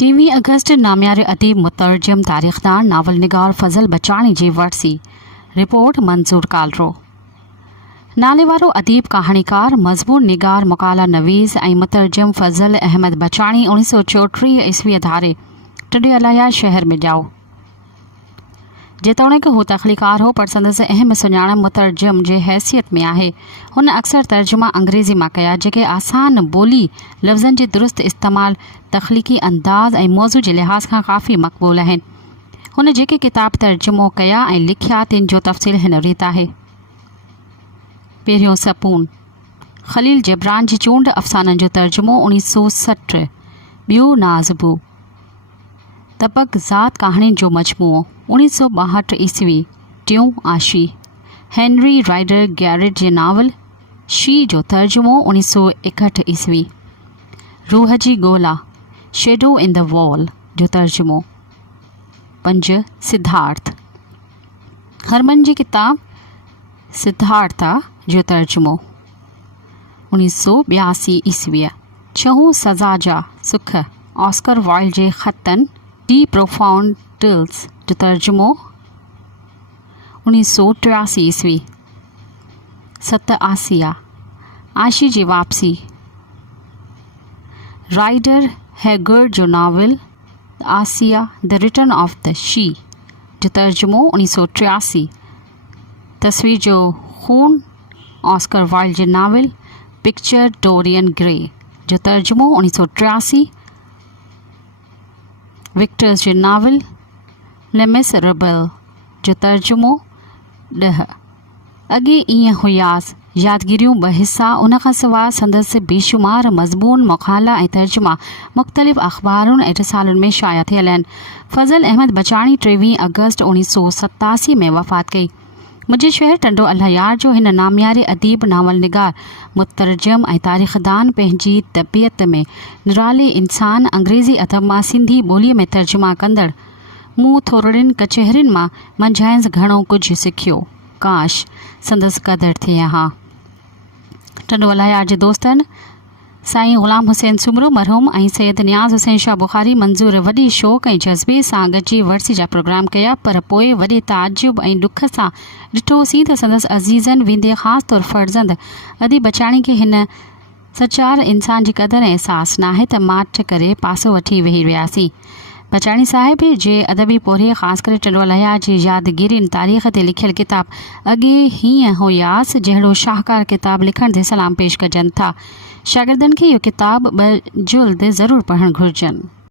टीवी अगस्त नामियारे अदीब मुतरजम तारीख़दार नावल निगार फज़ल बचाणी जी वरसी। रिपोर्ट मंजूर कालरो। नाले वारो अदीब कहाणीकार मज़मून निगार मुकाला नवीज़ ऐं मुतरजम फज़ल अहमद बचाणी 1934 ईस्वी धारे टडे अलाया शहर में ॼाओ। जेतोणीकि हू तख़लीकार हो पर संदसि अहम सुञाणप मुतरजम जे हैसियत में आहे। हुन अक्सर तर्जुमा अंग्रेज़ी मां कया जेके आसान ॿोली लफ़्ज़नि जे दुरुस्त इस्तेमाल तख़लीक़ी अंदाज़ ऐं मौज़ू जे लिहाज़ खां काफ़ी मक़बूल आहिनि। हुन जेके किताब तर्जुमो कया ऐं लिखिया तिन जो तफ़सील हिन रीत आहे। पहिरियों सपून ख़लील जिब्रान जी चूंड अफ़साननि जो तर्जुमो 1960। ॿियो नाज़बू तबक ज़ात कहाणियुनि जो मजमूओ 1962 ईस्वी। टियों आशी हेनरी राइडर गैरेट जे नावल शी जो तर्जुमो 1961 ईस्वी। रूह जी ॻोल्हा शेडो इन द वॉल जो तर्जुमो। 5 सिद्धार्थ हरमन जी किताब सिद्धार्था जो तर्जुमो 1982 ईस्वी। 6 सज़ा जा सुख ऑस्कर वाइल्ड जे ख़तनि डी प्रोफाउंड टिल्स जो तर्जुमो 1983 ईस्वी। 7 आसिया आशी जी वापसी राइडर हैगर्ड जो novel Ayesha the return of the She जो तर्जुमो 1983। तस्वीर जो खून ऑस्कर वाइल्ड जे नावल पिक्चर डोरियन ग्रे जो तर्जुमो 1983। विक्टर्स जे नावल लेमिस रबल जो तर्जुमो 10। अॻे ईअं हुयास यादगिरियूं 2 हिस्सा। उन खां सवाइ संदसि बेशुमार मज़मून मुकाला ऐं तर्जुमा मुख़्तलिफ़ अख़बारुनि ऐं रिसालुनि में शाया थियल आहिनि। फज़ल अहमद बचाणी 23 अगस्त 1987 में वफ़ात कई। मुंहिंजे शहर टंडो अल्हयार जो हिन नामियारे अदीब नावल निगार मुतरजम ऐं तारीख़दान पंहिंजी तबियत में निराले इंसान अंग्रेज़ी अदब मां सिंधी ॿोलीअ में तर्जुमा कंदड़ मूं थोरड़िन कचहरियुनि मां मंझाइंस घणो कुझु सिखियो। काश संदसि क़दर थिए हा। टंडो अल्हयार जे दोस्तनि साईं ग़ुलाम हुसैन सुमरो मरहूम ऐं सैयद नियाज़ हुसैन शाह बुखारी मंज़ूर वॾे शौक़ ऐं जज़्बे सां गॾिजी वरसी जा प्रोग्राम कया, पर पोइ वॾे ताजुब ऐं ॾुख सां ॾिठोसीं त संदसि अज़ीज़नि वेंदे ख़ासि तौरु फ़र्ज़ंद अदीब बचाणी खे हिन सचार इंसान जी क़दर ऐं अहसासु नाहे त माठ करे पासो वठी वेही रहियासीं। बचाणी साहिब जे अदबी पोरे ख़ासि करे टंडो अल्हयार जी यादगिरियुनि तारीख़ ते लिखियल किताब अॻे हीअं हुयास जहिड़ो शाहकार किताब लिखण ते सलाम पेश कजनि था। शागिर्दनि खे इहो किताब 2 जुल्द ज़रूरु पढ़णु घुरिजनि।